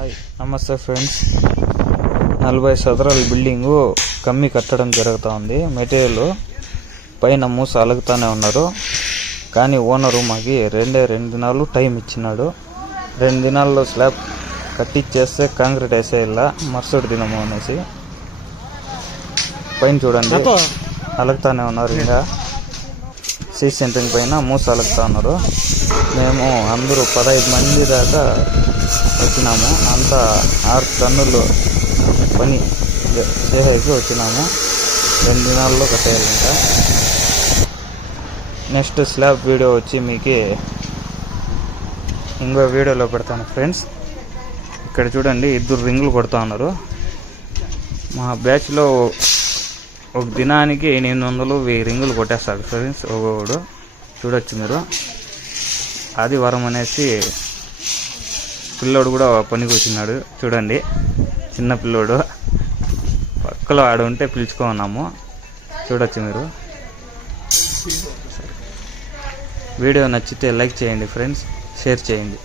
Hi నమస్తే friends. 40 చదరాల building కమ్మి కట్టడం జరుగుతూ ఉంది. మెటీరియల్ పైన మూస అలుగుతూనే ఉన్నారు. కానీ ఓనరు మాకి 2 దినాలు టైం ఇచ్చినాడు. 2 దినాల్లో స్లాబ్ కట్టిచ్చేస్తే కాంక్రీట్ వేసేయాల మరుసటి దినము అనేసి. పైన చూడండి అలుగుతూనే ఉన్నారు. ఇంకా సీ సెంటరింగ్ పైన మూస అలుగుతూ ఉన్నారు. మేము అందరూ 15 మంది దాకా వచ్చినాము. అంతా 6 టన్నులు పని చేసేకి వచ్చినాము. 2 దినాల్లో కట్టేయాలి. ఇంకా నెక్స్ట్ స్లాబ్ వీడియో వచ్చి మీకు ఇంకో వీడియోలో పెడతాను ఫ్రెండ్స్. ఇక్కడ చూడండి 2 రింగులు కొడుతూ ఉన్నారు. మా బ్యాచ్లో ఒక దినానికి 800-1000 రింగులు కొట్టేస్తాడు ఫ్రెండ్స్ ఒకడు. చూడొచ్చు మీరు. ఆదివారం అనేసి పిల్లోడు కూడా పనికి వచ్చినాడు. చూడండి చిన్న పిల్లోడు పక్కలో ఆడ ఉంటే పిలుచుకున్నాము. చూడొచ్చు మీరు. వీడియో నచ్చితే లైక్ చేయండి ఫ్రెండ్స్, షేర్ చేయండి.